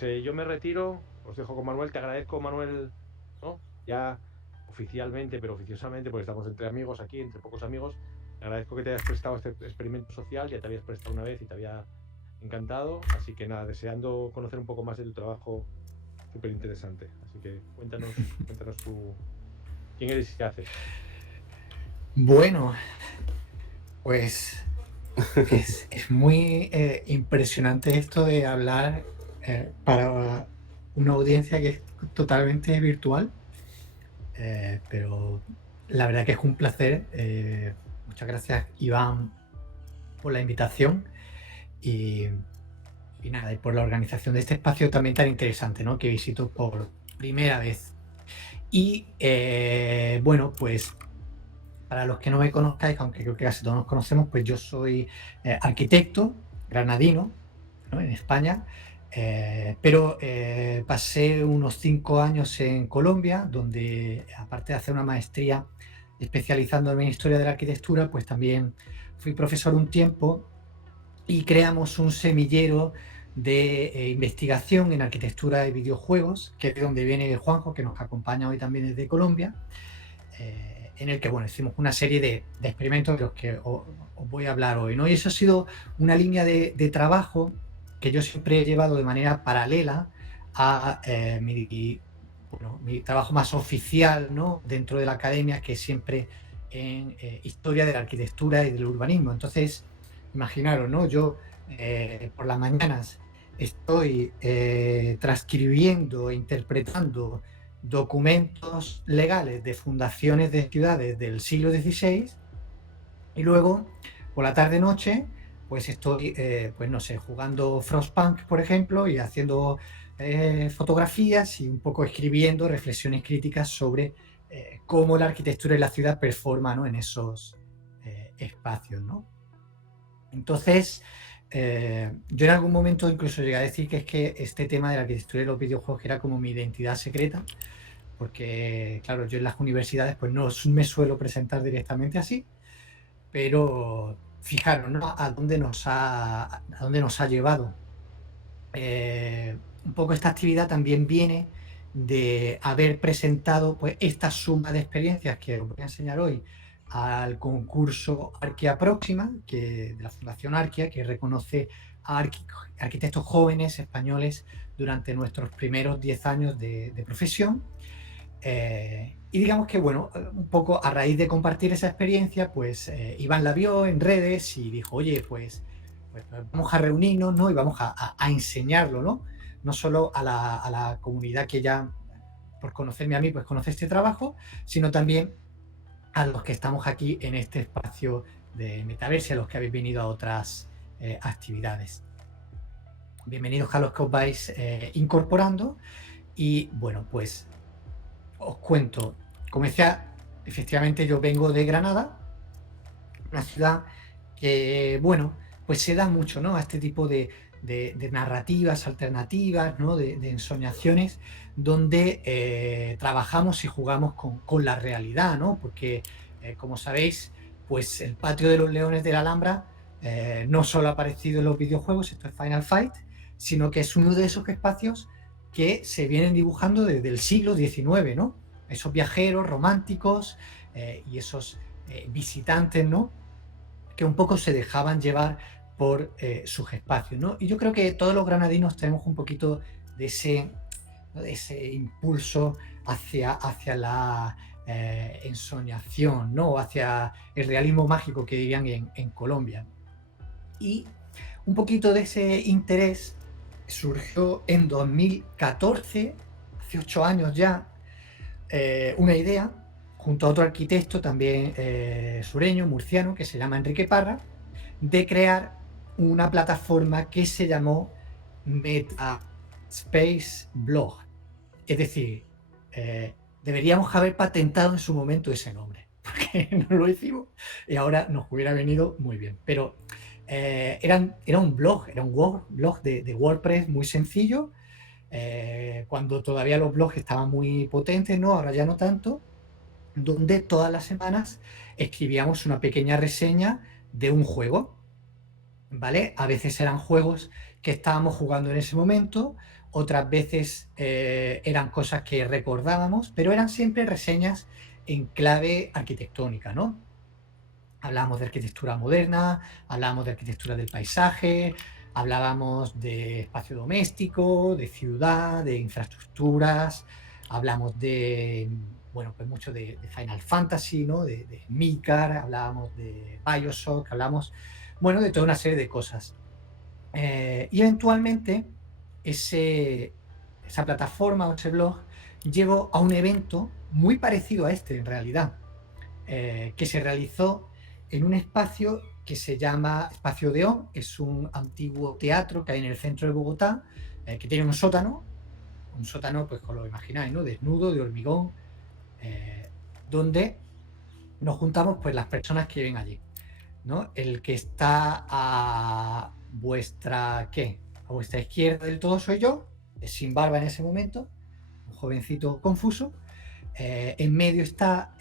pues yo me retiro, os dejo con Manuel, te agradezco, Manuel, ¿no? Ya oficialmente, pero oficiosamente, porque estamos entre amigos aquí, entre pocos amigos, te agradezco que te hayas prestado a este experimento social, ya te habías prestado una vez y te había encantado, así que nada, deseando conocer un poco más de tu trabajo súper interesante. Así que cuéntanos tú quién eres y qué haces. Bueno, pues es muy impresionante esto de hablar para una audiencia que es totalmente virtual, pero la verdad que es un placer. Muchas gracias, Iván, por la invitación y, y nada, y por la organización de este espacio también tan interesante, ¿no? Que visito por primera vez. Y bueno, pues para los que no me conozcáis, aunque creo que casi todos nos conocemos, pues yo soy arquitecto granadino, ¿no? En España, pero pasé unos 5 años en Colombia, donde aparte de hacer una maestría especializándome en historia de la arquitectura, pues también fui profesor un tiempo y creamos un semillero de investigación en arquitectura y videojuegos, que es de donde viene Juanjo, que nos acompaña hoy también desde Colombia, en el que bueno, hicimos una serie de experimentos de los que os voy a hablar hoy, ¿no? Y eso ha sido una línea de trabajo que yo siempre he llevado de manera paralela a mi trabajo más oficial, ¿no? Dentro de la academia, que es siempre en historia de la arquitectura y del urbanismo. Entonces, imaginaros, ¿no? Yo por las mañanas estoy transcribiendo e interpretando documentos legales de fundaciones de ciudades del siglo XVI y luego por la tarde-noche pues estoy, pues no sé, jugando Frostpunk, por ejemplo, y haciendo fotografías y un poco escribiendo reflexiones críticas sobre cómo la arquitectura y la ciudad performan, ¿no? En esos espacios, ¿no? Entonces, yo en algún momento incluso llegué a decir que es que este tema de la arquitectura y los videojuegos era como mi identidad secreta, porque claro, yo en las universidades pues no me suelo presentar directamente así, pero fijaros, ¿no? A dónde nos ha llevado. Un poco esta actividad también viene de haber presentado pues esta suma de experiencias que os voy a enseñar hoy al concurso Arquia Próxima, que, de la Fundación Arquia, que reconoce a arquitectos jóvenes españoles durante nuestros primeros 10 años de profesión. Y digamos que, bueno, un poco a raíz de compartir esa experiencia, pues Iván la vio en redes y dijo, oye, pues vamos a reunirnos, ¿no? Y vamos a enseñarlo, ¿no? No solo a la comunidad que ya, por conocerme a mí, pues conoce este trabajo, sino también a los que estamos aquí en este espacio de Metaverse, a los que habéis venido a otras actividades. Bienvenidos a los que os vais incorporando. Y bueno, pues os cuento, como decía, efectivamente yo vengo de Granada, una ciudad que, bueno, pues se da mucho, ¿no? A este tipo de narrativas alternativas, ¿no? De ensoñaciones, donde trabajamos y jugamos con la realidad, ¿no? Porque, como sabéis, pues el Patio de los Leones de la Alhambra no solo ha aparecido en los videojuegos, esto es Final Fight, sino que es uno de esos espacios que se vienen dibujando desde el siglo XIX, ¿no? Esos viajeros románticos y esos visitantes, ¿no? Que un poco se dejaban llevar por sus espacios, ¿no? Y yo creo que todos los granadinos tenemos un poquito de ese, ¿no? De ese impulso hacia la ensoñación, ¿no? Hacia el realismo mágico que dirían en Colombia. Y un poquito de ese interés surgió en 2014, hace 8 años ya, una idea junto a otro arquitecto también sureño, murciano, que se llama Enrique Parra, de crear una plataforma que se llamó MetaSpace Blog. Es decir, deberíamos haber patentado en su momento ese nombre, porque no lo hicimos y ahora nos hubiera venido muy bien. Pero era un blog, era un blog de WordPress muy sencillo, cuando todavía los blogs estaban muy potentes, ¿no? Ahora ya no tanto, donde todas las semanas escribíamos una pequeña reseña de un juego, ¿vale? A veces eran juegos que estábamos jugando en ese momento, otras veces eran cosas que recordábamos, pero eran siempre reseñas en clave arquitectónica, ¿no? Hablábamos de arquitectura moderna, hablábamos de arquitectura del paisaje, hablábamos de espacio doméstico, de ciudad, de infraestructuras, hablamos de, bueno, pues mucho de Final Fantasy, ¿no? De Midgar, hablábamos de BioShock, hablamos, bueno, de toda una serie de cosas. Y eventualmente esa plataforma o ese blog llegó a un evento muy parecido a este en realidad, que se realizó en un espacio que se llama Espacio Deón. Es un antiguo teatro que hay en el centro de Bogotá, que tiene un sótano, pues como lo imagináis, ¿no? Desnudo, de hormigón, donde nos juntamos pues las personas que viven allí, ¿no? El que está a vuestra, ¿qué? A vuestra izquierda del todo soy yo, sin barba en ese momento, un jovencito confuso. En medio está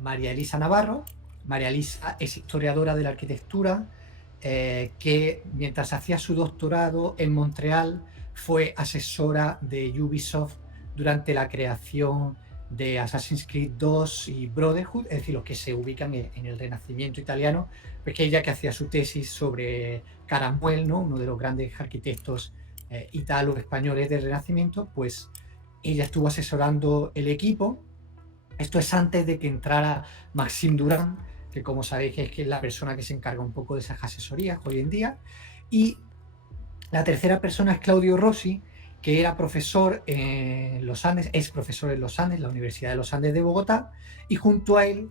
María Elisa Navarro. María Elisa es historiadora de la arquitectura, que mientras hacía su doctorado en Montreal fue asesora de Ubisoft durante la creación de Assassin's Creed 2 y Brotherhood, es decir, los que se ubican en el Renacimiento italiano, porque ella que hacía su tesis sobre Caramuel, ¿no? Uno de los grandes arquitectos italo-españoles del Renacimiento, pues ella estuvo asesorando el equipo. Esto es antes de que entrara Maxime Durand, que como sabéis es la persona que se encarga un poco de esas asesorías hoy en día. Y la tercera persona es Claudio Rossi, que era profesor en los Andes, es profesor en los Andes, la Universidad de los Andes de Bogotá, y junto a él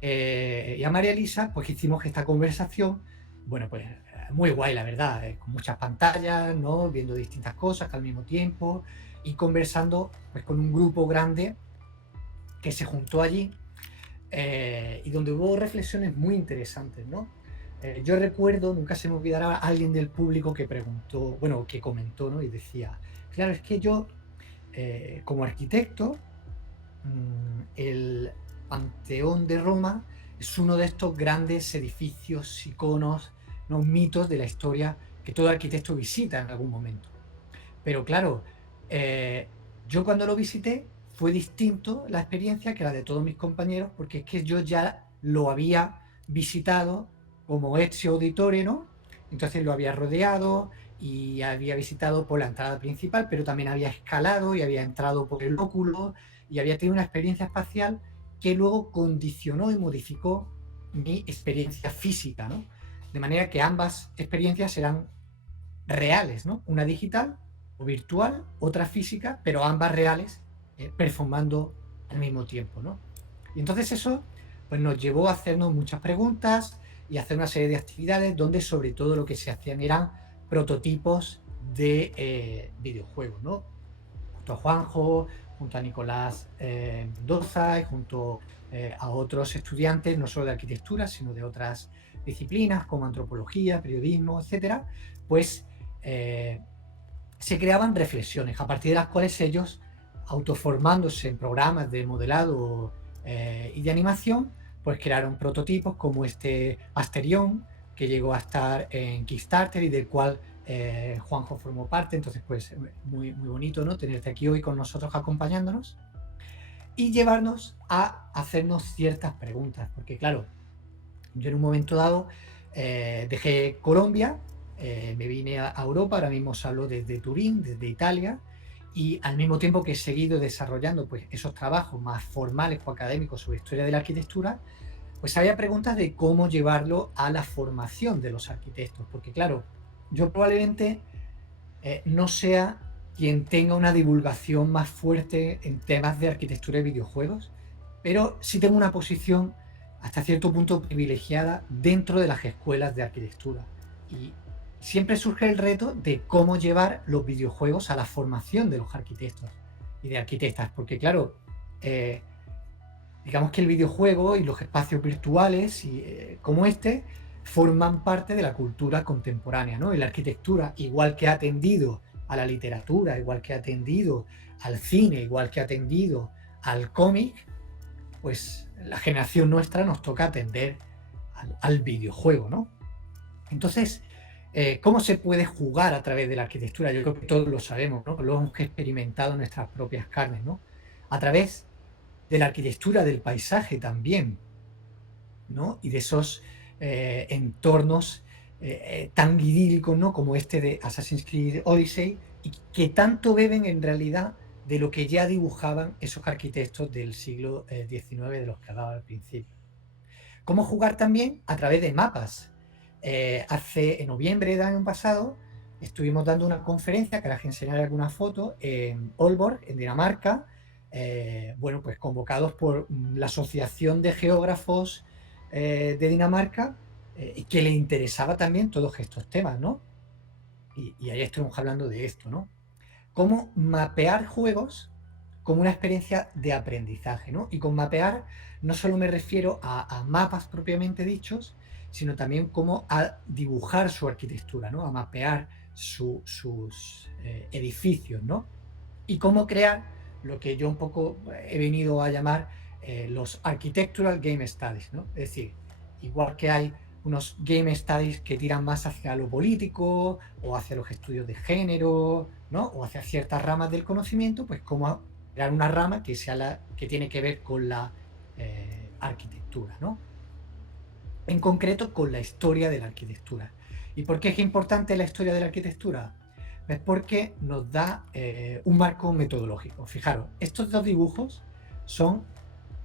y a María Elisa, pues hicimos esta conversación, bueno, pues muy guay, la verdad, con muchas pantallas, ¿no? Viendo distintas cosas al mismo tiempo y conversando pues con un grupo grande que se juntó allí y donde hubo reflexiones muy interesantes, ¿no? Yo recuerdo, nunca se me olvidará, a alguien del público que preguntó, bueno, que comentó, ¿no? Y decía, claro, es que yo, como arquitecto, el Panteón de Roma es uno de estos grandes edificios, iconos, ¿no? Mitos de la historia que todo arquitecto visita en algún momento. Pero claro, yo cuando lo visité fue distinto la experiencia que la de todos mis compañeros, porque es que yo ya lo había visitado como Ezio Auditore, ¿no? Entonces lo había rodeado y había visitado por la entrada principal, pero también había escalado y había entrado por el óculo y había tenido una experiencia espacial que luego condicionó y modificó mi experiencia física, ¿no? De manera que ambas experiencias eran reales, ¿no? Una digital o virtual, otra física, pero ambas reales, performando al mismo tiempo, ¿no? Y entonces eso pues, nos llevó a hacernos muchas preguntas y a hacer una serie de actividades donde sobre todo lo que se hacían eran prototipos de videojuegos, ¿no? Junto a Juanjo, junto a Nicolás Mendoza y junto a otros estudiantes, no solo de arquitectura, sino de otras disciplinas como antropología, periodismo, etcétera, pues se creaban reflexiones a partir de las cuales ellos, autoformándose en programas de modelado y de animación, pues crearon prototipos como este Asterión, que llegó a estar en Kickstarter y del cual Juanjo formó parte. Entonces, pues muy, muy bonito, ¿no? Tenerte aquí hoy con nosotros acompañándonos y llevarnos a hacernos ciertas preguntas, porque claro, yo en un momento dado dejé Colombia, me vine a Europa, ahora mismo os hablo desde Turín, desde Italia, y al mismo tiempo que he seguido desarrollando pues, esos trabajos más formales o académicos sobre historia de la arquitectura, pues había preguntas de cómo llevarlo a la formación de los arquitectos, porque claro, yo probablemente no sea quien tenga una divulgación más fuerte en temas de arquitectura y videojuegos, pero sí tengo una posición hasta cierto punto privilegiada dentro de las escuelas de arquitectura. Y siempre surge el reto de cómo llevar los videojuegos a la formación de los arquitectos y de arquitectas, porque claro, digamos que el videojuego y los espacios virtuales como este forman parte de la cultura contemporánea, ¿no? Y la arquitectura, igual que ha atendido a la literatura, igual que ha atendido al cine, igual que ha atendido al cómic, pues la generación nuestra nos toca atender al videojuego, ¿no? Entonces, ¿Cómo se puede jugar a través de la arquitectura? Yo creo que todos lo sabemos, ¿no? Lo hemos experimentado en nuestras propias carnes, ¿no? A través de la arquitectura del paisaje también, ¿no? Y de esos entornos tan idílicos, ¿no? Como este de Assassin's Creed Odyssey, y que tanto beben en realidad de lo que ya dibujaban esos arquitectos del siglo XIX de los que hablaba al principio. ¿Cómo jugar también? A través de mapas. En noviembre del año pasado estuvimos dando una conferencia, que ahora os enseñaré algunas fotos, en Aalborg, en Dinamarca, bueno, pues convocados por la Asociación de Geógrafos de Dinamarca, que le interesaba también todos estos temas, ¿no? Y ahí estuvimos hablando de esto, ¿no? Cómo mapear juegos como una experiencia de aprendizaje, ¿no? Y con mapear no solo me refiero a mapas propiamente dichos, sino también cómo a dibujar su arquitectura, ¿no? A mapear sus edificios, ¿no? Y cómo crear lo que yo un poco he venido a llamar los Architectural Game Studies, ¿no? Es decir, igual que hay unos Game Studies que tiran más hacia lo político o hacia los estudios de género, ¿no? O hacia ciertas ramas del conocimiento, pues cómo crear una rama que sea que tiene que ver con la arquitectura, ¿no? En concreto con la historia de la arquitectura. ¿Y por qué es importante la historia de la arquitectura? Pues porque nos da un marco metodológico. Fijaros, estos dos dibujos son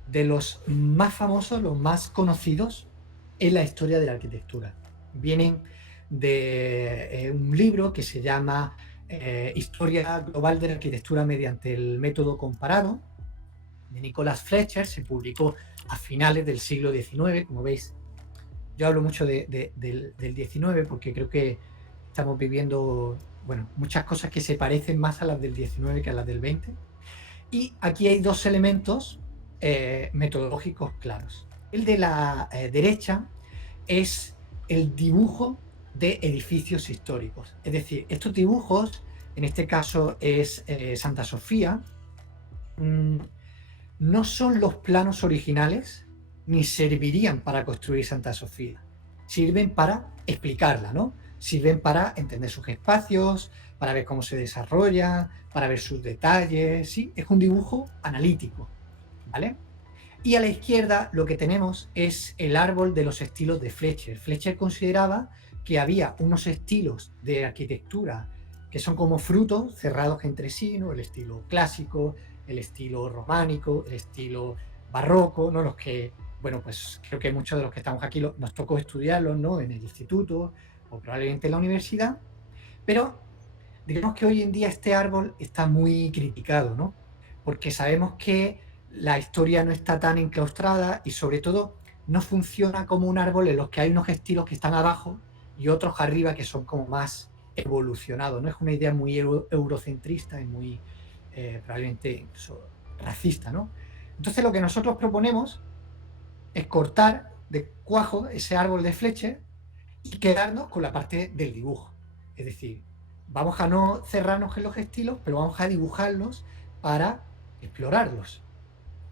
de los más famosos, los más conocidos en la historia de la arquitectura. Vienen de un libro que se llama Historia Global de la Arquitectura mediante el método comparado, de Nicholas Fletcher. Se publicó a finales del siglo XIX. Como veis, yo hablo mucho del XIX porque creo que estamos viviendo, bueno, muchas cosas que se parecen más a las del XIX que a las del XX. Y aquí hay dos elementos metodológicos claros. El de la derecha es el dibujo de edificios históricos. Es decir, estos dibujos, en este caso es Santa Sofía, no son los planos originales ni servirían para construir Santa Sofía. Sirven para explicarla, ¿no? Sirven para entender sus espacios, para ver cómo se desarrolla, para ver sus detalles, ¿sí? Es un dibujo analítico, ¿vale? Y a la izquierda lo que tenemos es el árbol de los estilos de Fletcher. Fletcher consideraba que había unos estilos de arquitectura que son como frutos cerrados entre sí, ¿no? El estilo clásico, el estilo románico, el estilo barroco, ¿no? Los que, bueno, pues creo que muchos de los que estamos aquí nos tocó estudiarlos, ¿no? En el instituto o probablemente en la universidad, pero digamos que hoy en día este árbol está muy criticado, ¿no? Porque sabemos que la historia no está tan enclaustrada y sobre todo no funciona como un árbol en los que hay unos estilos que están abajo y otros arriba que son como más evolucionados, ¿no? Es una idea muy eurocentrista y muy probablemente incluso racista, ¿no? Entonces lo que nosotros proponemos es cortar de cuajo ese árbol de Fletcher y quedarnos con la parte del dibujo. Es decir, vamos a no cerrarnos en los estilos, pero vamos a dibujarlos para explorarlos.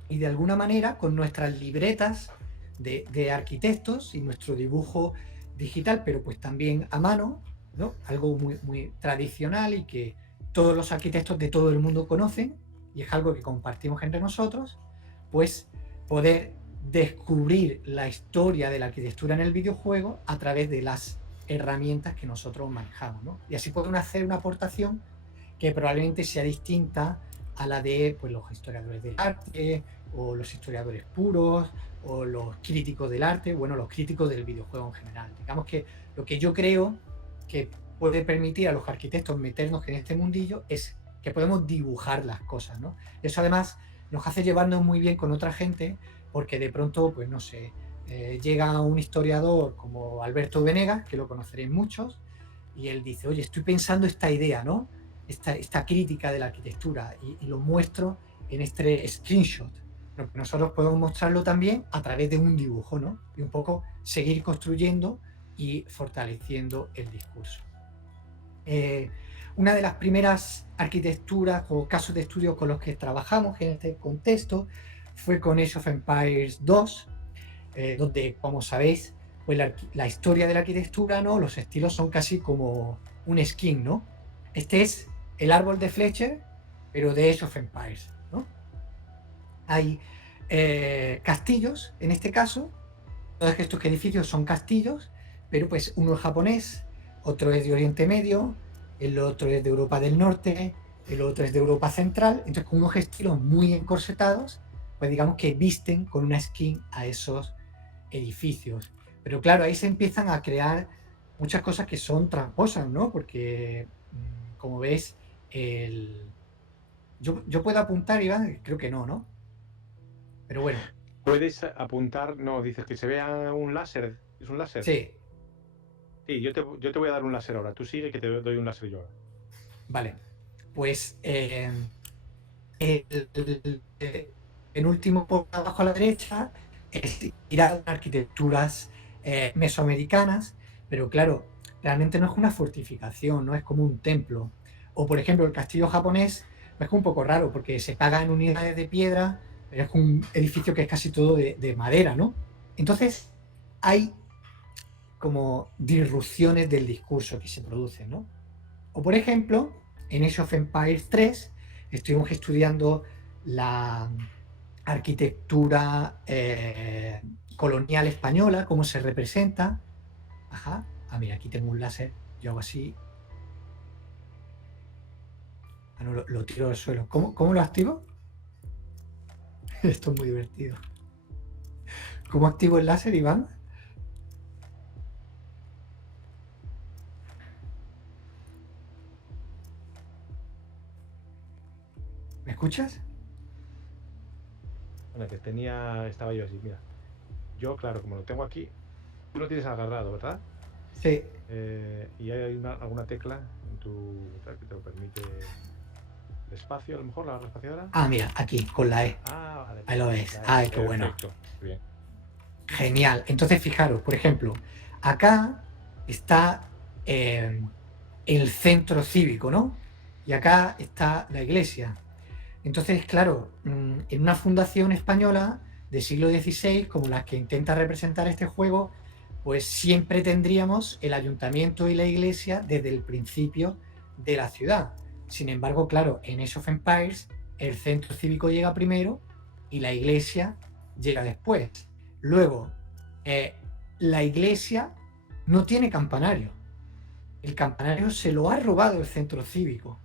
Y de alguna manera, con nuestras libretas de arquitectos y nuestro dibujo digital, pero pues también a mano, ¿no? Algo muy, muy tradicional y que todos los arquitectos de todo el mundo conocen, y es algo que compartimos entre nosotros, pues poder descubrir la historia de la arquitectura en el videojuego a través de las herramientas que nosotros manejamos, ¿no? Y así podemos hacer una aportación que probablemente sea distinta a la de pues, los historiadores del arte, o los historiadores puros, o los críticos del arte, bueno, los críticos del videojuego en general. Digamos que lo que yo creo que puede permitir a los arquitectos meternos en este mundillo es que podemos dibujar las cosas, ¿no? Eso además nos hace llevarnos muy bien con otra gente, porque de pronto, pues no sé, llega un historiador como Alberto Venegas, que lo conoceréis muchos, y él dice, oye, estoy pensando esta idea, ¿no? Esta crítica de la arquitectura, y lo muestro en este screenshot. Pero nosotros podemos mostrarlo también a través de un dibujo, ¿no? Y un poco seguir construyendo y fortaleciendo el discurso. Una de las primeras arquitecturas o casos de estudio con los que trabajamos en este contexto fue con Age of Empires 2, donde, como sabéis, pues la historia de la arquitectura, ¿no? Los estilos son casi como un skin, ¿no? Este es el árbol de Fletcher, pero de Age of Empires, ¿no? Hay castillos, en este caso, todos estos edificios son castillos, pero pues uno es japonés, otro es de Oriente Medio, el otro es de Europa del Norte, el otro es de Europa Central, entonces con unos estilos muy encorsetados, pues digamos que visten con una skin a esos edificios. Pero claro, ahí se empiezan a crear muchas cosas que son tramposas, ¿no? Porque, como ves, yo puedo apuntar, Iván, creo que no, ¿no? Pero bueno. Puedes apuntar, no, dices que se vea un láser, ¿es un láser? Sí. Sí, yo te voy a dar un láser ahora, tú sigue que te doy un láser yo ahora. Vale, pues el penúltimo por abajo a la derecha es ir a arquitecturas mesoamericanas, pero claro, realmente no es una fortificación, no es como un templo. O por ejemplo, el castillo japonés es un poco raro porque se paga en unidades de piedra, pero es un edificio que es casi todo de madera, ¿no? Entonces hay como disrupciones del discurso que se producen, ¿no? O por ejemplo, en Age of Empires 3 estuvimos estudiando la arquitectura colonial española, cómo se representa. Ajá. Ah, mira, aquí tengo un láser. Yo hago así. Ah, no, lo tiro al suelo. ¿Cómo lo activo? Esto es muy divertido. ¿Cómo activo el láser, Iván? ¿Me escuchas? Bueno, que estaba yo así, mira. Yo, claro, como lo tengo aquí, tú lo tienes agarrado, ¿verdad? Sí. Y hay alguna tecla en tu que te lo permite el espacio, a lo mejor, la barra espaciadora. Ah, mira, aquí, con la E. Ah, vale. Ahí lo ves. Ay, qué bueno. Perfecto, bien. Genial. Entonces, fijaros, por ejemplo, acá está el centro cívico, ¿no? Y acá está la iglesia. Entonces, claro, en una fundación española del siglo XVI, como las que intenta representar este juego, pues siempre tendríamos el ayuntamiento y la iglesia desde el principio de la ciudad. Sin embargo, claro, en Age of Empires el centro cívico llega primero y la iglesia llega después. Luego, la iglesia no tiene campanario. El campanario se lo ha robado el centro cívico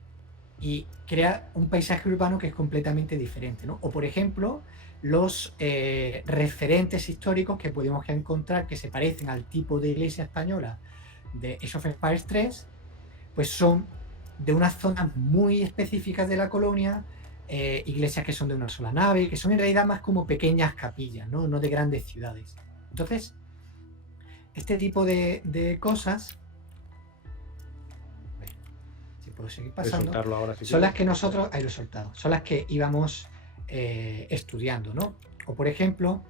y crea un paisaje urbano que es completamente diferente, ¿no? O por ejemplo, los referentes históricos que podemos encontrar que se parecen al tipo de iglesia española de Age of Empires 3, pues son de unas zonas muy específicas de la colonia, iglesias que son de una sola nave, que son en realidad más como pequeñas capillas, ¿no? No de grandes ciudades. Entonces, este tipo de cosas, si puedo seguir pasando, Ahora, si son las quieres. que nosotros, ahí lo he soltado, son las que íbamos estudiando, ¿no? O por ejemplo,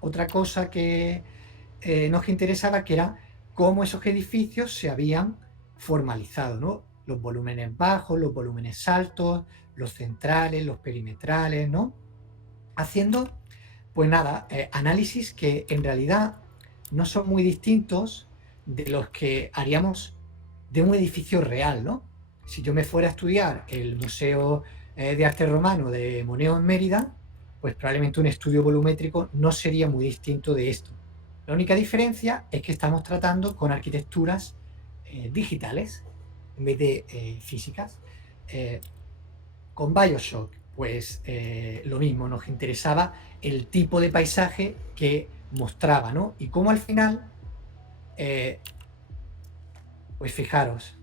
otra cosa que nos interesaba, que era cómo esos edificios se habían formalizado, ¿no? Los volúmenes bajos, los volúmenes altos, los centrales, los perimetrales, ¿no? Haciendo, pues nada, análisis que en realidad no son muy distintos de los que haríamos de un edificio real, ¿no? Si yo me fuera a estudiar el Museo de Arte Romano de Moneo en Mérida, pues probablemente un estudio volumétrico no sería muy distinto de esto. La única diferencia es que estamos tratando con arquitecturas digitales en vez de físicas. Con BioShock, pues lo mismo, nos interesaba el tipo de paisaje que mostraba, ¿no? Y cómo al final, pues fijaros,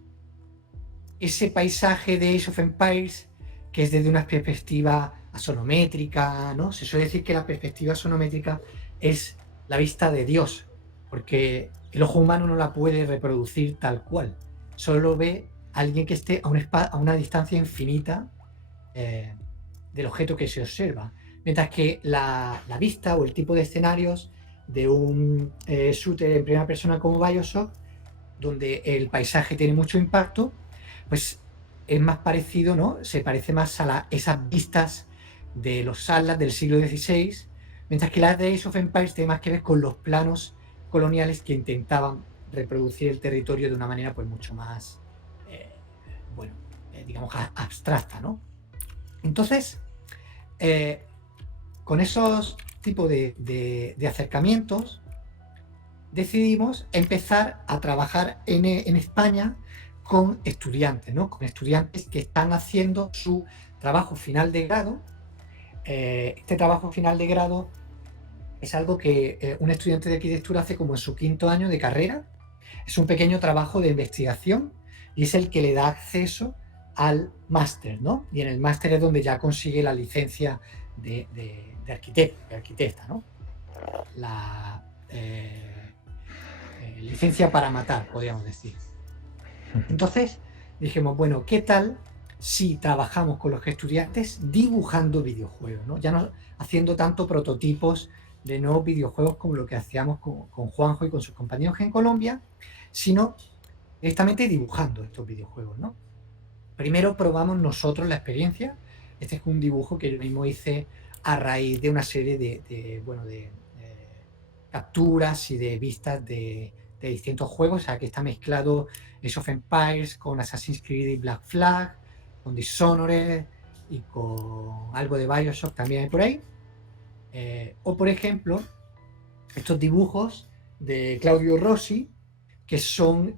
ese paisaje de Age of Empires, que es desde una perspectiva asonométrica, ¿no? Se suele decir que la perspectiva asonométrica es la vista de Dios, porque el ojo humano no la puede reproducir tal cual, solo ve a alguien que esté a una distancia infinita del objeto que se observa, mientras que la vista o el tipo de escenarios de un shooter en primera persona como BioShock, donde el paisaje tiene mucho impacto, pues es más parecido, ¿no? Se parece más a esas vistas de los salas del siglo XVI, mientras que las de Age of Empires tiene más que ver con los planos coloniales que intentaban reproducir el territorio de una manera pues mucho más, bueno, digamos, abstracta, ¿no? Entonces, con esos tipos de acercamientos, decidimos empezar a trabajar en España con estudiantes, ¿no? Con estudiantes que están haciendo su trabajo final de grado. Este trabajo final de grado es algo que un estudiante de arquitectura hace como en su 5.º año de carrera. Es un pequeño trabajo de investigación y es el que le da acceso al máster, ¿no? Y en el máster es donde ya consigue la licencia de arquitecta, ¿no? La licencia para matar, podríamos decir. Entonces dijimos, bueno, ¿qué tal si trabajamos con los estudiantes dibujando videojuegos, ¿no? Ya no haciendo tanto prototipos de nuevos videojuegos como lo que hacíamos con Juanjo y con sus compañeros en Colombia, sino directamente dibujando estos videojuegos, ¿no? Primero probamos nosotros la experiencia. Este es un dibujo que yo mismo hice a raíz de una serie de capturas y de vistas de distintos juegos. O sea, que está mezclado Age of Empires con Assassin's Creed y Black Flag, con Dishonored y con algo de BioShock también hay por ahí. O por ejemplo, estos dibujos de Claudio Rossi, que son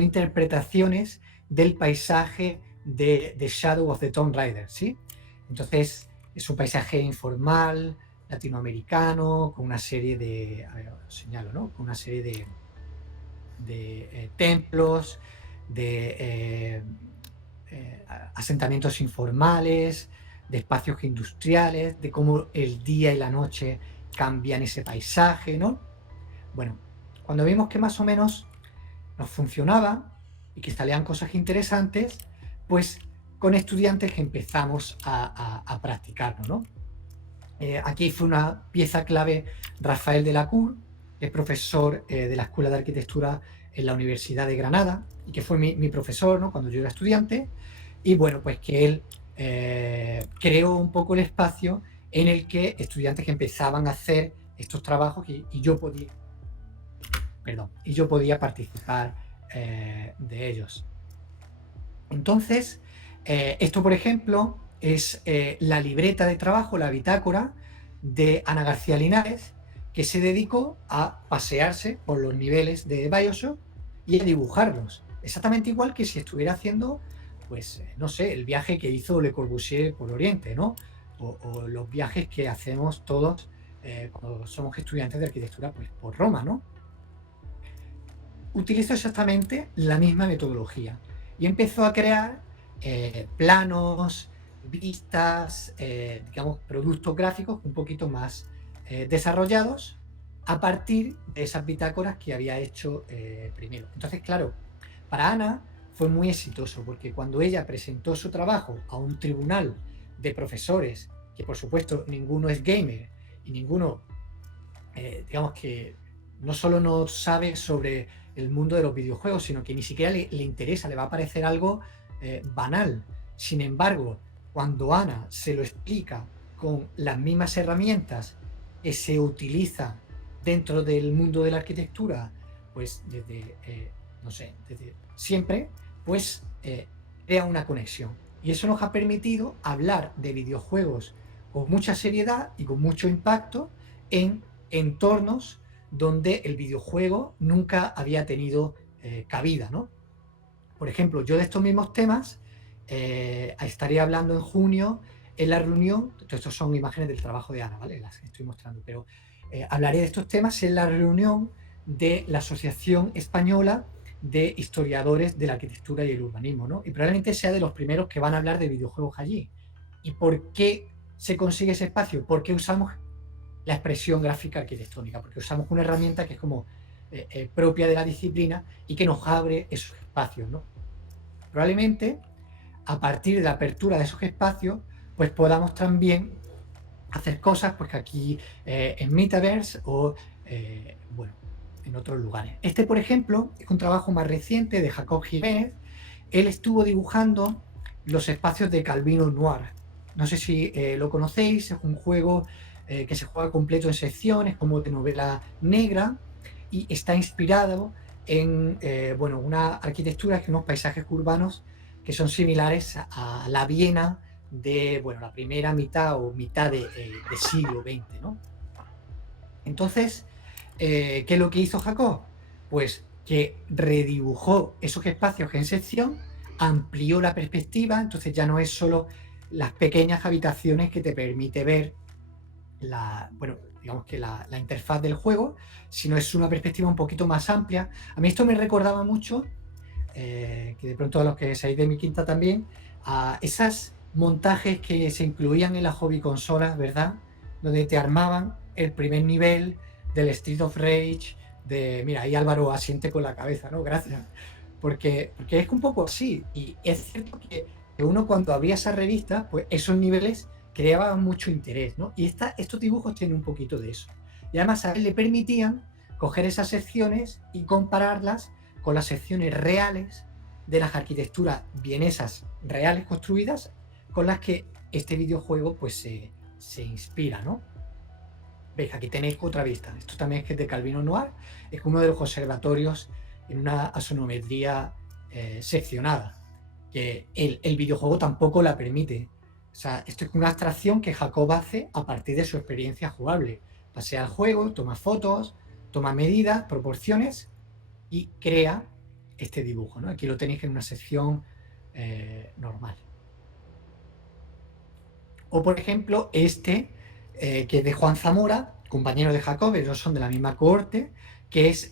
interpretaciones del paisaje de Shadow of the Tomb Raider, ¿sí? Entonces es un paisaje informal, latinoamericano, con una serie de, a ver, os señalo, ¿no? Con una serie de templos, de asentamientos informales, de espacios industriales, de cómo el día y la noche cambian ese paisaje, ¿no? Bueno, cuando vimos que más o menos nos funcionaba y que salían cosas interesantes, pues con estudiantes que empezamos a practicarlo, ¿no? Aquí fue una pieza clave Rafael de la Cour, que es profesor de la Escuela de Arquitectura en la Universidad de Granada y que fue mi profesor, ¿no? Cuando yo era estudiante. Y bueno, pues que él creó un poco el espacio en el que estudiantes que empezaban a hacer estos trabajos y yo podía participar de ellos. Entonces, esto, por ejemplo, es la libreta de trabajo, la bitácora de Ana García Linares, que se dedicó a pasearse por los niveles de BioShock y a dibujarlos. Exactamente igual que si estuviera haciendo, pues, no sé, el viaje que hizo Le Corbusier por Oriente, ¿no? O los viajes que hacemos todos cuando somos estudiantes de arquitectura, pues, por Roma, ¿no? Utilizó exactamente la misma metodología y empezó a crear planos, vistas, digamos, productos gráficos un poquito más desarrollados a partir de esas bitácoras que había hecho primero. Entonces, claro, para Ana fue muy exitoso porque cuando ella presentó su trabajo a un tribunal de profesores, que por supuesto ninguno es gamer y ninguno, digamos que no solo no sabe sobre el mundo de los videojuegos, sino que ni siquiera le interesa, le va a parecer algo banal. Sin embargo, cuando Ana se lo explica con las mismas herramientas que se utilizan dentro del mundo de la arquitectura, pues desde, no sé, desde siempre, pues crea una conexión. Y eso nos ha permitido hablar de videojuegos con mucha seriedad y con mucho impacto en entornos donde el videojuego nunca había tenido cabida, ¿no? Por ejemplo, yo de estos mismos temas estaré hablando en junio en la reunión. Estos son imágenes del trabajo de Ana, ¿vale? Las que estoy mostrando, pero hablaré de estos temas en la reunión de la Asociación Española de Historiadores de la Arquitectura y el Urbanismo, ¿no? Y probablemente sea de los primeros que van a hablar de videojuegos allí. ¿Y por qué se consigue ese espacio? ¿Por qué usamos la expresión gráfica arquitectónica? Porque usamos una herramienta que es como propia de la disciplina y que nos abre esos espacios, ¿no? Probablemente a partir de la apertura de esos espacios pues podamos también hacer cosas pues que aquí en Metaverse o bueno, en otros lugares. Este, por ejemplo, es un trabajo más reciente de Jacob Jiménez. Él estuvo dibujando los espacios de Calvino Noir. No sé si lo conocéis, es un juego que se juega completo en secciones, como de novela negra, y está inspirado en bueno, una arquitectura, que unos paisajes urbanos que son similares a la Viena de bueno, la primera mitad o mitad de siglo XX, ¿no? Entonces, ¿qué es lo que hizo Jacob? Pues que redibujó esos espacios en sección, amplió la perspectiva, entonces ya no es solo las pequeñas habitaciones que te permite ver bueno, digamos que la interfaz del juego, sino es una perspectiva un poquito más amplia. A mí esto me recordaba mucho, que de pronto a los que seáis de mi quinta también, a esas montajes que se incluían en las hobby consolas, ¿verdad? Donde te armaban el primer nivel del Street of Rage, mira, ahí Álvaro asiente con la cabeza, ¿no? Gracias. Porque es un poco así, y es cierto que uno cuando abría esa revista, pues esos niveles creaban mucho interés, ¿no? Y estos dibujos tienen un poquito de eso. Y además a él le permitían coger esas secciones y compararlas con las secciones reales de las arquitecturas vienesas reales construidas, con las que este videojuego pues se inspira, ¿no? Veis, aquí tenéis otra vista. Esto también es que es de Calvino Noir, es uno de los observatorios en una axonometría seccionada, que el videojuego tampoco la permite. O sea, esto es una abstracción que Jacob hace a partir de su experiencia jugable. Pasea el juego, toma fotos, toma medidas, proporciones y crea este dibujo, ¿no? Aquí lo tenéis en una sección normal. O, por ejemplo, que es de Juan Zamora, compañero de Jacob, ellos son de la misma cohorte, que es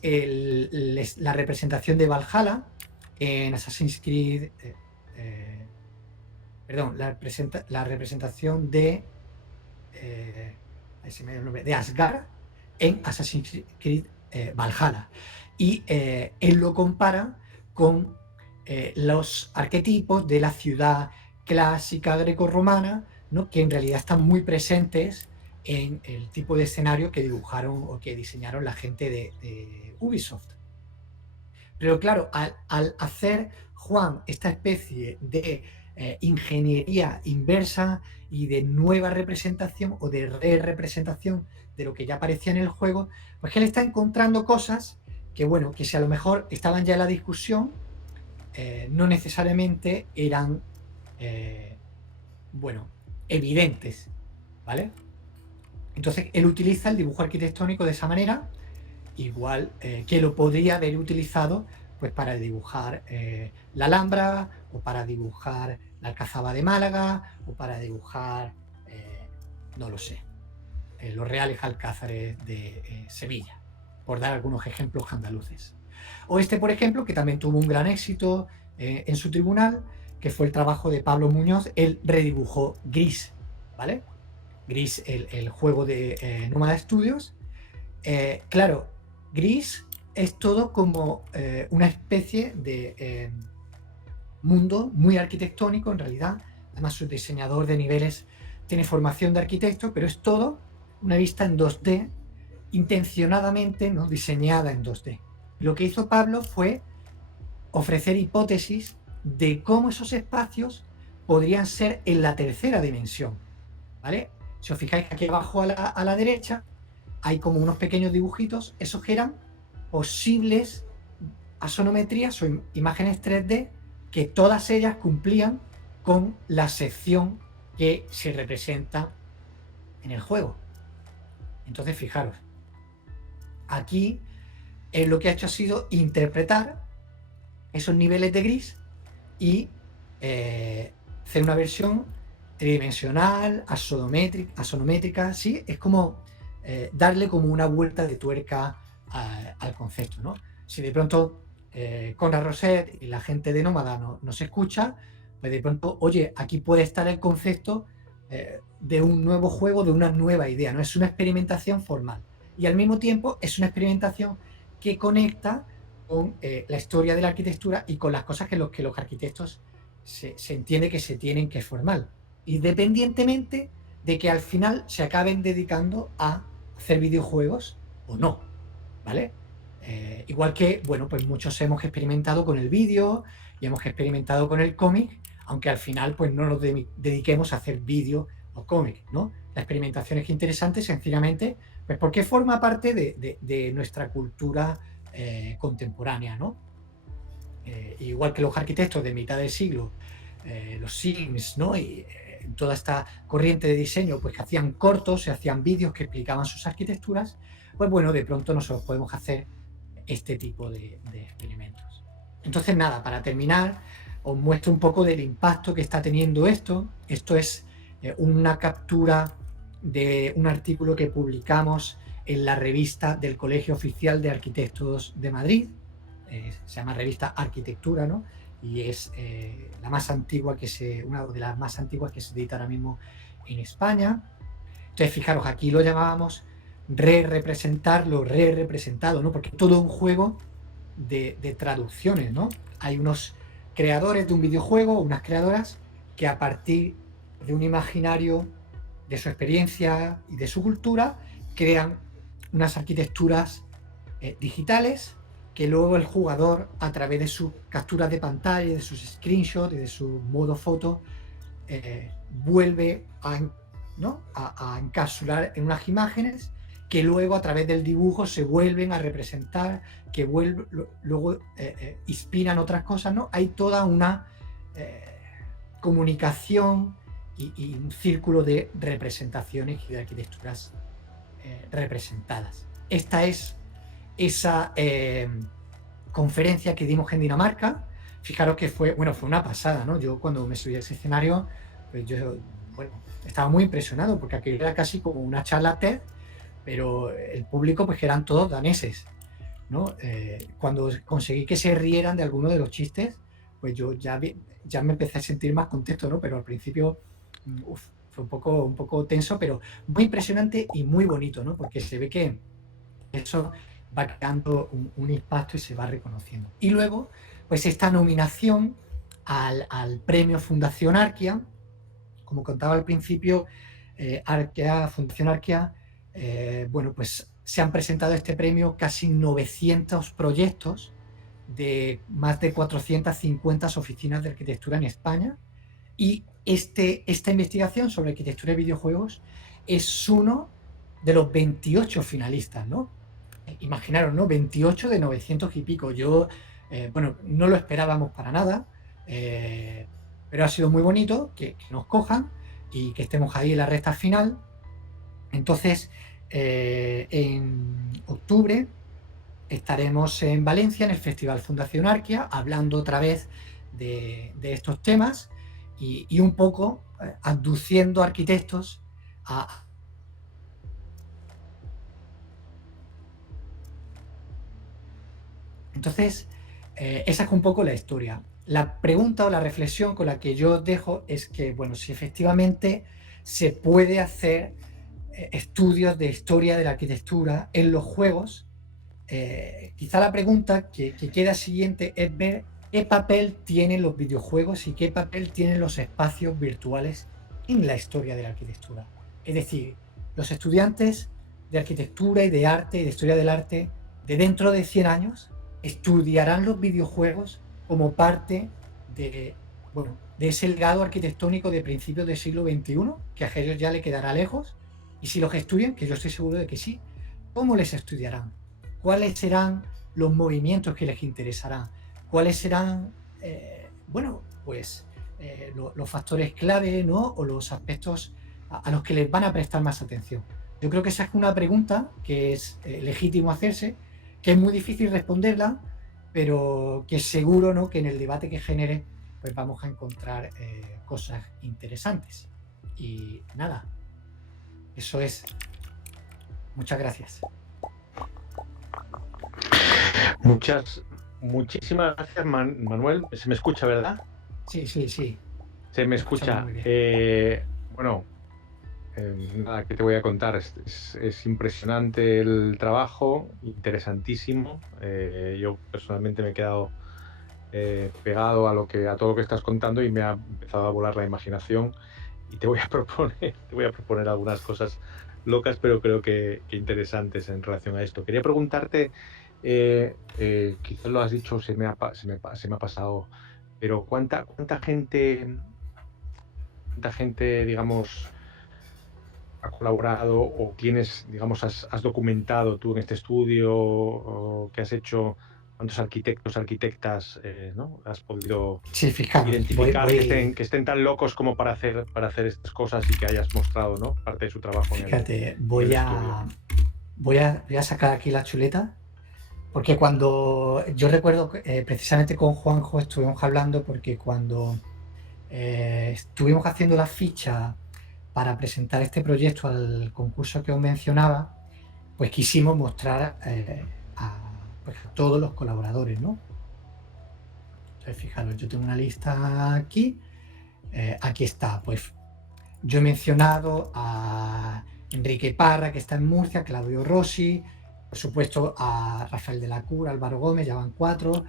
la representación de Valhalla en Assassin's Creed. Perdón, la representación de Asgard en Assassin's Creed Valhalla. Y él lo compara con los arquetipos de la ciudad clásica grecorromana, ¿no? Que en realidad están muy presentes en el tipo de escenario que dibujaron o que diseñaron la gente de Ubisoft. Pero claro, al hacer Juan esta especie de ingeniería inversa y de nueva representación o de re-representación de lo que ya aparecía en el juego, pues que él está encontrando cosas que, bueno, que si a lo mejor estaban ya en la discusión, no necesariamente eran, bueno, evidentes, ¿vale? Entonces, él utiliza el dibujo arquitectónico de esa manera, igual que lo podría haber utilizado pues para dibujar la Alhambra, o para dibujar la Alcazaba de Málaga, o para dibujar, no lo sé, los Reales Alcázares de Sevilla, por dar algunos ejemplos andaluces. O este, por ejemplo, que también tuvo un gran éxito en su tribunal, que fue el trabajo de Pablo Muñoz. Él redibujó Gris, ¿vale? Gris, el juego de Nómada Studios. Claro, Gris es todo como una especie de mundo muy arquitectónico, en realidad. Además, su diseñador de niveles tiene formación de arquitecto, pero es todo una vista en 2D, intencionadamente, ¿no?, diseñada en 2D. Lo que hizo Pablo fue ofrecer hipótesis de cómo esos espacios podrían ser en la tercera dimensión, ¿vale? Si os fijáis, aquí abajo a la derecha hay como unos pequeños dibujitos, esos eran posibles axonometrías o imágenes 3D, que todas ellas cumplían con la sección que se representa en el juego. Entonces, fijaros, aquí lo que ha hecho ha sido interpretar esos niveles de gris y hacer una versión tridimensional, axonométrica, ¿sí? Es como darle como una vuelta de tuerca al concepto, ¿no? Si de pronto Conrad Roset y la gente de Nómada nos escucha, pues de pronto, oye, aquí puede estar el concepto de un nuevo juego, de una nueva idea, ¿no? Es una experimentación formal. Y al mismo tiempo es una experimentación que conecta con la historia de la arquitectura y con las cosas que los arquitectos se entiende que se tienen que formar, independientemente de que al final se acaben dedicando a hacer videojuegos o no, ¿vale? Igual que, bueno, pues muchos hemos experimentado con el vídeo y hemos experimentado con el cómic, aunque al final pues no nos dediquemos a hacer vídeo o cómic, ¿no? La experimentación es interesante sencillamente pues porque forma parte de nuestra cultura contemporánea, ¿no? Igual que los arquitectos de mitad del siglo, los Sims, ¿no? Y toda esta corriente de diseño, pues que hacían cortos, se hacían vídeos que explicaban sus arquitecturas, pues bueno, de pronto nosotros podemos hacer este tipo de experimentos. Entonces, nada, para terminar, os muestro un poco del impacto que está teniendo esto. Esto es una captura de un artículo que publicamos en la revista del Colegio Oficial de Arquitectos de Madrid, se llama Revista Arquitectura, ¿no? Y es la más antigua una de las más antiguas que se edita ahora mismo en España. Entonces, fijaros, aquí lo llamábamos representarlo, representado, ¿no? Porque es todo un juego de traducciones, ¿no? Hay unos creadores de un videojuego, unas creadoras, que a partir de un imaginario, de su experiencia y de su cultura, crean unas arquitecturas digitales que luego el jugador, a través de sus capturas de pantalla, de sus screenshots y de su modo foto, vuelve a encapsular en unas imágenes que luego a través del dibujo se vuelven a representar, que luego inspiran otras cosas, ¿no? Hay toda una comunicación y un círculo de representaciones y de arquitecturas representadas. Esta es esa conferencia que dimos en Dinamarca. Fijaros que fue una pasada, ¿no? Yo cuando me subí a ese escenario, pues yo, estaba muy impresionado porque aquello era casi como una charla TED, pero el público pues eran todos daneses, ¿no? Cuando conseguí que se rieran de alguno de los chistes, pues yo ya me empecé a sentir más contento, ¿no? Pero al principio, fue un poco tenso, pero muy impresionante y muy bonito, ¿no? Porque se ve que eso va creando un impacto y se va reconociendo. Y luego, pues esta nominación al premio Fundación Arquia, como contaba al principio, Fundación Arquia, pues se han presentado este premio casi 900 proyectos de más de 450 oficinas de arquitectura en España, y esta investigación sobre arquitectura y videojuegos es uno de los 28 finalistas, ¿no? Imaginaros, ¿no? 28 de 900 y pico. Yo, no lo esperábamos para nada, pero ha sido muy bonito que nos cojan y que estemos ahí en la recta final. Entonces, en octubre estaremos en Valencia, en el Festival Fundación Arquia, hablando otra vez de estos temas y un poco abduciendo arquitectos a... Entonces, esa es un poco la historia. La pregunta o la reflexión con la que yo dejo es que, si efectivamente se puede hacer estudios de historia de la arquitectura en los juegos, quizá la pregunta que queda siguiente es ver qué papel tienen los videojuegos y qué papel tienen los espacios virtuales en la historia de la arquitectura. Es decir, los estudiantes de arquitectura y de arte y de historia del arte de dentro de 100 años estudiarán los videojuegos como parte de ese legado arquitectónico de principios del siglo XXI, que a ellos ya le quedará lejos, y si los estudian, que yo estoy seguro de que sí, ¿cómo les estudiarán? ¿Cuáles serán los movimientos que les interesarán? ¿Cuáles serán, los factores clave, ¿no? O los aspectos a los que les van a prestar más atención? Yo creo que esa es una pregunta que es legítimo hacerse, que es muy difícil responderla, pero que seguro, ¿no?, que en el debate que genere pues vamos a encontrar cosas interesantes. Y nada, eso es. Muchas gracias. Muchísimas gracias, Manuel. Se me escucha, ¿verdad? Sí. Se me escucha. Nada, ¿qué te voy a contar? Es impresionante el trabajo, interesantísimo. Yo personalmente me he quedado pegado a todo lo que estás contando y me ha empezado a volar la imaginación. Y te voy a proponer algunas cosas locas, pero creo que interesantes en relación a esto. Quería preguntarte, quizás lo has dicho, se me ha pasado, pero ¿cuánta gente, digamos, ha colaborado o quiénes, digamos, has documentado tú en este estudio o que has hecho, cuántos arquitectos, arquitectas, ¿no? Has podido Sí, fijaros, identificar que estén tan locos como para hacer estas cosas y que hayas mostrado, ¿no? Parte de su trabajo fíjate, en el estudio. voy a sacar aquí la chuleta, porque cuando yo recuerdo precisamente con Juanjo estuvimos hablando, porque cuando estuvimos haciendo la ficha para presentar este proyecto al concurso que os mencionaba, pues quisimos mostrar pues a todos los colaboradores, ¿no? Entonces, fijaros, yo tengo una lista aquí. Aquí está, pues yo he mencionado a Enrique Parra, que está en Murcia, Claudio Rossi, por supuesto a Rafael de la Cura, Álvaro Gómez, ya van 4,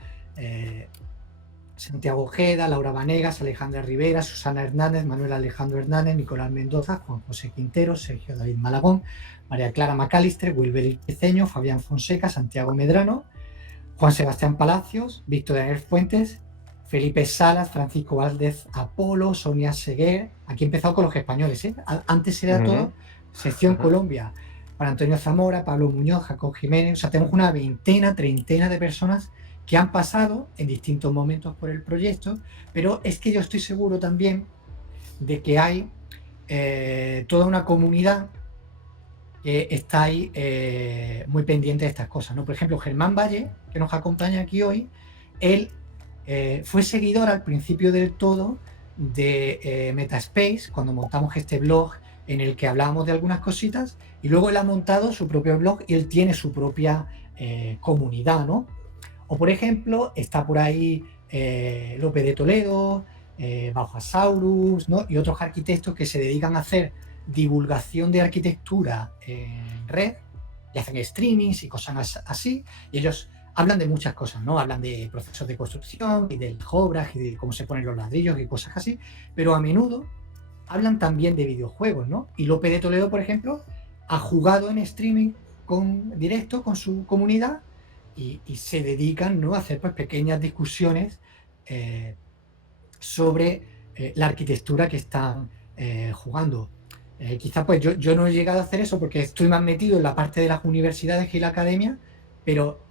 Santiago Ojeda, Laura Vanegas, Alejandra Rivera, Susana Hernández, Manuel Alejandro Hernández, Nicolás Mendoza, Juan José Quintero, Sergio David Malagón, María Clara Macalister, Wilber Piceño, Fabián Fonseca, Santiago Medrano, Juan Sebastián Palacios, Víctor Daniel Fuentes, Felipe Salas, Francisco Valdez Apolo, Sonia Seguer. Aquí he empezado con los españoles, ¿eh? Antes era todo sección Colombia. Para Antonio Zamora, Pablo Muñoz, Jacob Jiménez. O sea, tenemos una veintena, treintena de personas que han pasado en distintos momentos por el proyecto, pero es que yo estoy seguro también de que hay toda una comunidad que está ahí muy pendiente de estas cosas, ¿no? Por ejemplo, Germán Valle, que nos acompaña aquí hoy, él fue seguidor al principio del todo de Metaspace, cuando montamos este blog en el que hablábamos de algunas cositas, y luego él ha montado su propio blog y él tiene su propia comunidad, ¿no? O por ejemplo, está por ahí López de Toledo, Bauhasaurus, ¿no? Y otros arquitectos que se dedican a hacer divulgación de arquitectura en red, y hacen streamings y cosas así, y ellos hablan de muchas cosas, ¿no? Hablan de procesos de construcción y de las obras y de cómo se ponen los ladrillos y cosas así, pero a menudo hablan también de videojuegos, ¿no? Y López de Toledo, por ejemplo, ha jugado en streaming directo con su comunidad y se dedican, ¿no?, a hacer pues pequeñas discusiones sobre la arquitectura que están jugando. Quizá pues yo no he llegado a hacer eso porque estoy más metido en la parte de las universidades y la academia, pero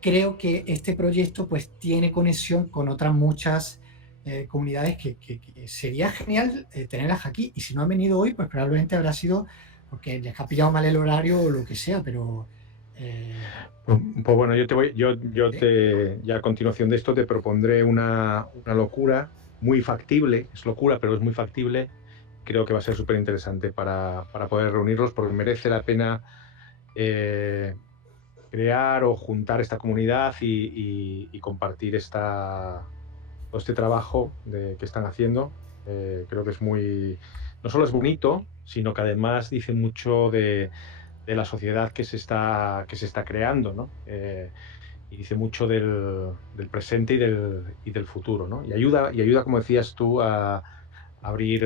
creo que este proyecto pues tiene conexión con otras muchas comunidades que sería genial tenerlas aquí, y si no han venido hoy pues probablemente habrá sido porque les ha pillado mal el horario o lo que sea, pero pues bueno, ya a continuación de esto te propondré una locura muy factible, es locura pero es muy factible. Creo que va a ser súper interesante para poder reunirlos, porque merece la pena crear o juntar esta comunidad y compartir todo este trabajo que están haciendo. Creo que es no solo es bonito, sino que además dice mucho de la sociedad que se está creando, ¿no? Y dice mucho del presente y del futuro, ¿no? Y ayuda, como decías tú, a abrir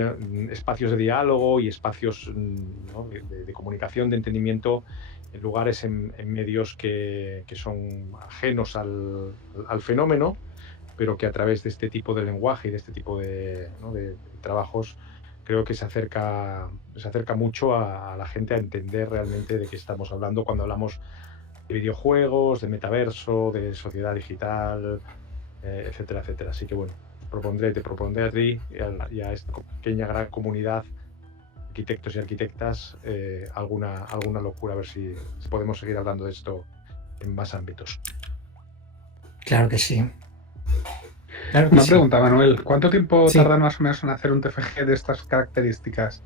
espacios de diálogo y espacios, ¿no?, de comunicación, de entendimiento en lugares, en medios que son ajenos al fenómeno, pero que a través de este tipo de lenguaje y de este tipo ¿no?, de trabajos, creo que se acerca mucho a la gente a entender realmente de qué estamos hablando cuando hablamos de videojuegos, de metaverso, de sociedad digital, etcétera, etcétera. Así que bueno, te propondré a ti y a esta pequeña gran comunidad, arquitectos y arquitectas, alguna locura, a ver si podemos seguir hablando de esto en más ámbitos. Claro que sí. Una pregunta, Manuel, ¿cuánto tiempo tardan más o menos en hacer un TFG de estas características?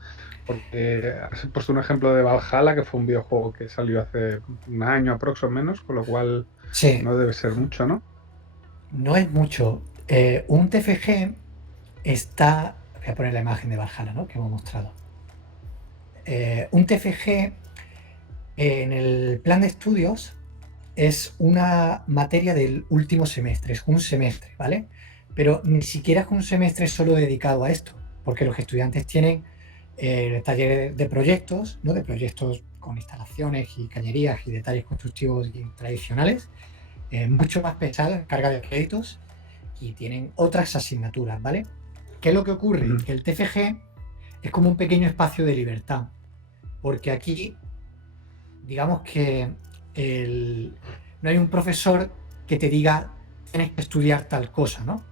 Porque has puesto un ejemplo de Valhalla, que fue un videojuego que salió hace un año aprox o menos, con lo cual no debe ser mucho, ¿no? No es mucho. Un TFG está... Voy a poner la imagen de Valhalla, ¿no?, que hemos mostrado. Un TFG en el plan de estudios es una materia del último semestre, es un semestre, ¿vale? Pero ni siquiera es un semestre solo dedicado a esto, porque los estudiantes tienen talleres de proyectos, ¿no?, de proyectos con instalaciones y cañerías y detalles constructivos y tradicionales, mucho más pesados en carga de créditos, y tienen otras asignaturas, ¿vale? ¿Qué es lo que ocurre? Que el TFG es como un pequeño espacio de libertad. porque aquí, digamos que no hay un profesor que te diga tienes que estudiar tal cosa, ¿no?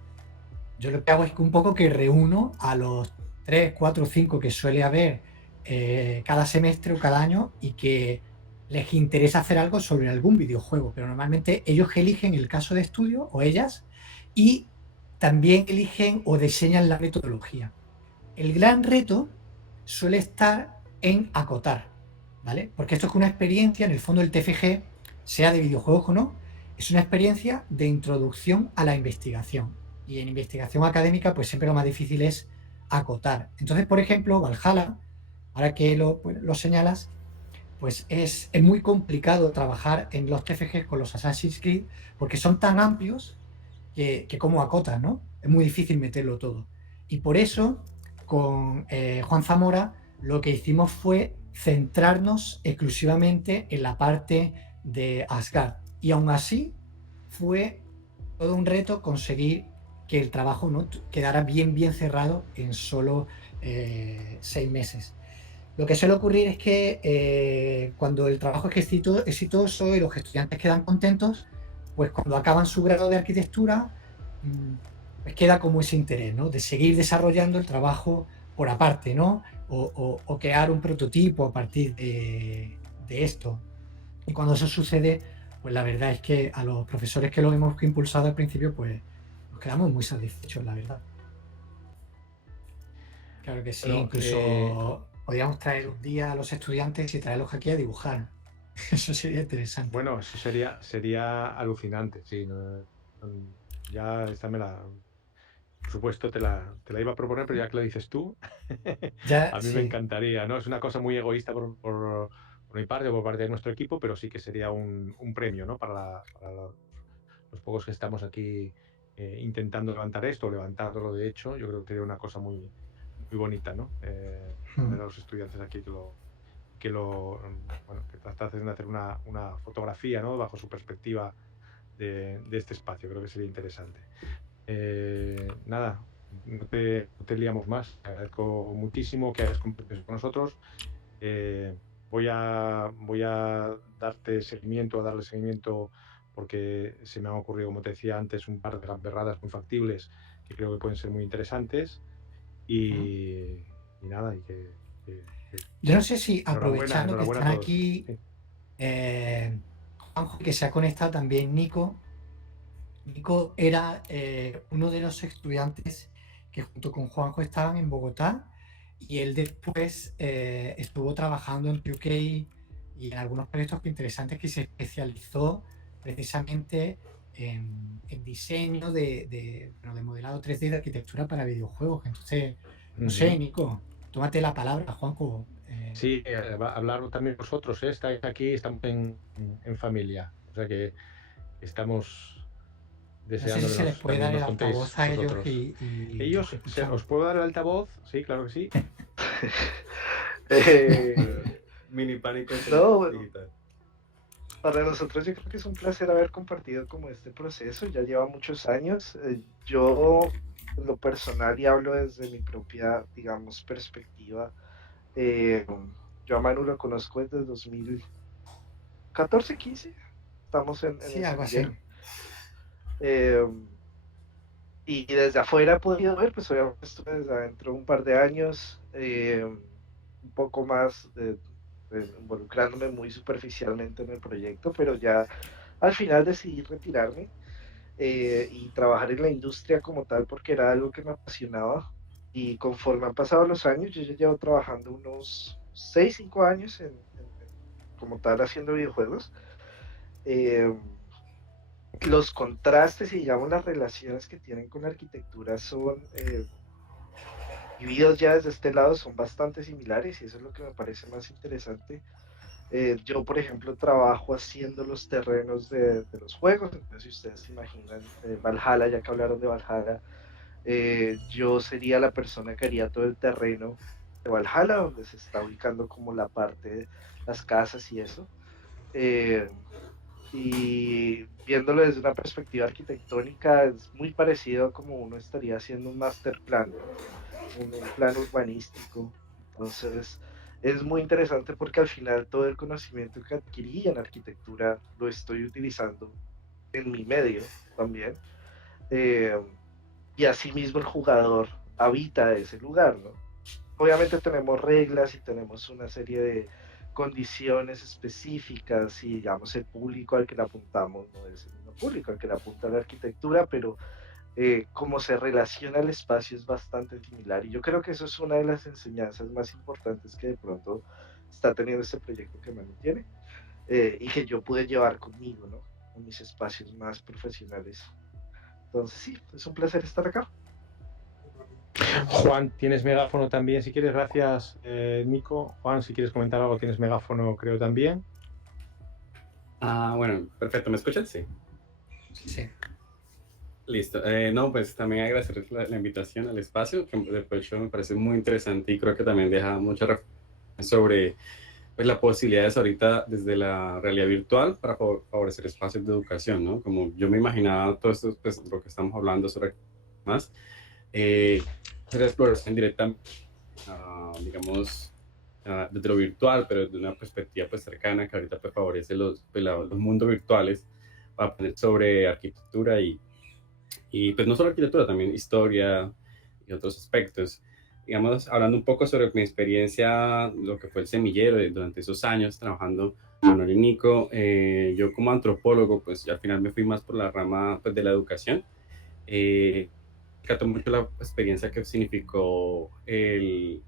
Yo lo que hago es que un poco que reúno a los 3, 4, 5 que suele haber cada semestre o cada año y que les interesa hacer algo sobre algún videojuego, pero normalmente ellos eligen el caso de estudio o ellas y también eligen o diseñan la metodología. El gran reto suele estar en acotar, ¿vale? Porque esto es una experiencia, en el fondo el TFG, sea de videojuegos o no, es una experiencia de introducción a la investigación. Y en investigación académica, pues siempre lo más difícil es acotar. Entonces, por ejemplo, Valhalla, ahora que lo señalas, pues es muy complicado trabajar en los TFG con los Assassin's Creed porque son tan amplios que como acotan, ¿no? Es muy difícil meterlo todo. Y por eso, con Juan Zamora, lo que hicimos fue centrarnos exclusivamente en la parte de Asgard. Y aún así, fue todo un reto conseguir que el trabajo no quedara bien cerrado en solo 6 meses. Lo que suele ocurrir es que cuando el trabajo es exitoso y los estudiantes quedan contentos, pues cuando acaban su grado de arquitectura, pues queda como ese interés, ¿no? De seguir desarrollando el trabajo por aparte, ¿no? O crear un prototipo a partir de esto. Y cuando eso sucede, pues la verdad es que a los profesores que lo hemos impulsado al principio, pues nos quedamos muy satisfechos, la verdad. Claro que sí, Bueno, incluso podríamos traer un día a los estudiantes y traerlos aquí a dibujar. Eso sería interesante. bueno, eso sería alucinante, sí. Ya esta por supuesto, te la iba a proponer, pero ya que lo dices tú, Ya, a mí me sí. encantaría, ¿no? Es una cosa muy egoísta por mi parte o por parte de nuestro equipo, pero sí que sería un premio, ¿no? Para los pocos que estamos aquí intentando levantar esto, levantándolo de hecho, yo creo que sería una cosa muy, muy bonita, ¿no? Tener a los estudiantes aquí bueno, que tratasen de hacer una fotografía, ¿no? Bajo su perspectiva de este espacio, creo que sería interesante. Nada, no te liamos más. Te agradezco muchísimo que hayas compartido con nosotros. Voy a darle seguimiento porque se me han ocurrido, como te decía antes, un par de gamberradas muy factibles que creo que pueden ser muy interesantes. Y nada, Yo no sé si aprovechando que enhorabuena a están todos. aquí Sí. Juanjo, que se ha conectado también Nico. Nico era uno de los estudiantes que junto con Juanjo estaban en Bogotá y él después estuvo trabajando en UK y en algunos proyectos interesantes que se especializó precisamente en diseño de modelado 3D de arquitectura para videojuegos. Entonces, no sé, Nico, tómate la palabra, Juanjo. Sí, hablar también vosotros, estáis aquí, estamos en familia. O sea que estamos No sé si deseando que se les puede también dar el nos contéis altavoz a ellos vosotros. y Ellos, escuchamos. ¿os puedo dar el altavoz? Sí, claro que sí. Mini pánico No, digital. para nosotros yo creo que es un placer haber compartido como este proceso, ya lleva muchos años. Yo, en lo personal, y hablo desde mi propia, digamos, perspectiva, eh, yo a Manu lo conozco desde 2014, 15, estamos en Sí, el algo así. semillero. Eh, y desde afuera he podido ver, pues obviamente estuve desde adentro un par de años, un poco más involucrándome muy superficialmente en el proyecto, pero ya al final decidí retirarme y trabajar en la industria como tal porque era algo que me apasionaba. Y conforme han pasado los años, yo ya llevo trabajando unos 6 5 años como tal haciendo videojuegos. Eh, los contrastes y digamos las relaciones que tienen con la arquitectura son vividos ya desde este lado son bastante similares y eso es lo que me parece más interesante. Yo, por ejemplo, trabajo haciendo los terrenos de los juegos, entonces si ustedes se imaginan Valhalla, ya que hablaron de Valhalla, yo sería la persona que haría todo el terreno de Valhalla, donde se está ubicando como la parte de las casas y eso. Eh, y viéndolo desde una perspectiva arquitectónica es muy parecido a como uno estaría haciendo un master plan, ¿no? Un plan urbanístico. Entonces, es muy interesante porque al final todo el conocimiento que adquirí en arquitectura lo estoy utilizando en mi medio también. Eh, y asimismo el jugador habita ese lugar, ¿no? Obviamente tenemos reglas y tenemos una serie de condiciones específicas y digamos el público al que le apuntamos no es el mismo público al que le apunta la arquitectura, pero cómo se relaciona el espacio es bastante similar y yo creo que eso es una de las enseñanzas más importantes que de pronto está teniendo este proyecto que Manu tiene y que yo pude llevar conmigo, ¿no? A mis espacios más profesionales. Entonces sí, es un placer estar acá. Juan, tienes megáfono también, si quieres, gracias Nico. Juan, si quieres comentar algo, tienes megáfono, creo también. Bueno, perfecto, ¿me escuchan? Sí. Sí. Listo. No, pues también agradecer la invitación al espacio, que de hecho me parece muy interesante y creo que también deja mucha reflexión sobre pues, las posibilidades ahorita desde la realidad virtual para favorecer espacios de educación, ¿no? Como yo me imaginaba todo esto, pues lo que estamos hablando sobre más, hacer exploración directa, digamos, desde lo virtual, pero desde una perspectiva pues cercana que ahorita pues favorece los mundos virtuales para aprender sobre arquitectura y pues no solo arquitectura, también historia y otros aspectos. Digamos, hablando un poco sobre mi experiencia, lo que fue el semillero durante esos años trabajando con Manuel y Nico, yo como antropólogo, pues ya al final me fui más por la rama pues, de la educación. Rescato mucho la experiencia que significó el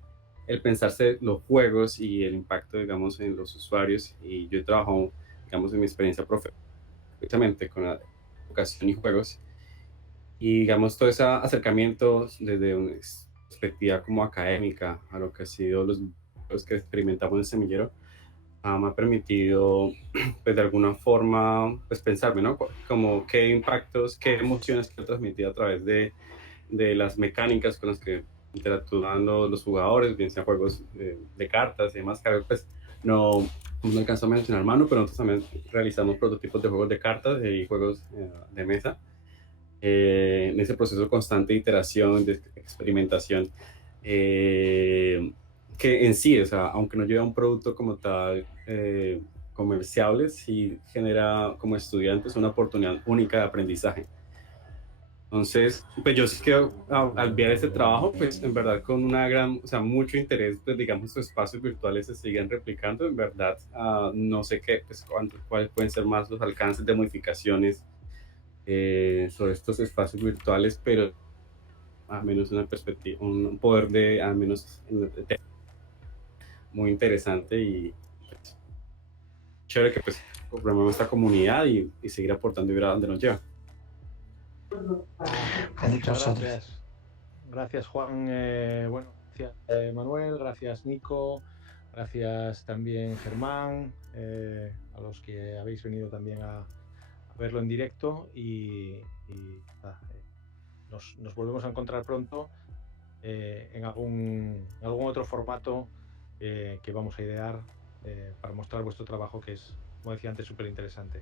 pensarse los juegos y el impacto, digamos, en los usuarios. Y yo he trabajado, digamos, en mi experiencia profesional, precisamente con la educación y juegos. Y digamos, todo ese acercamiento desde una perspectiva como académica a lo que ha sido los que experimentamos en el semillero, me ha permitido, pues de alguna forma, pues pensarme, ¿no? Como qué impactos, qué emociones quiero transmitir a través de las mecánicas con las que interactúan los jugadores, bien sean juegos de cartas y demás, que a veces pues no alcanzo a mencionar Manu, pero nosotros también realizamos prototipos de juegos de cartas y juegos de mesa. En ese proceso constante de iteración, de experimentación, que en sí, o sea, aunque no lleva un producto como tal comerciable, sí genera como estudiantes una oportunidad única de aprendizaje. Entonces, pues yo sí que al ver este trabajo, pues en verdad con una gran, o sea, mucho interés, pues digamos, estos espacios virtuales se siguen replicando, en verdad, no sé qué, pues cuáles pueden ser más los alcances de modificaciones sobre estos espacios virtuales, pero al menos una perspectiva, un poder de, al menos muy interesante y pues, chévere que pues formemos esta comunidad y seguir aportando y ver a dónde nos lleva. Muchas gracias. Gracias, Juan. Bueno, gracias, Manuel. Gracias, Nico. Gracias también, Germán. A los que habéis venido también a verlo en directo. Y nada, nos volvemos a encontrar pronto en algún otro formato que vamos a idear para mostrar vuestro trabajo, que es, como decía antes, súper interesante.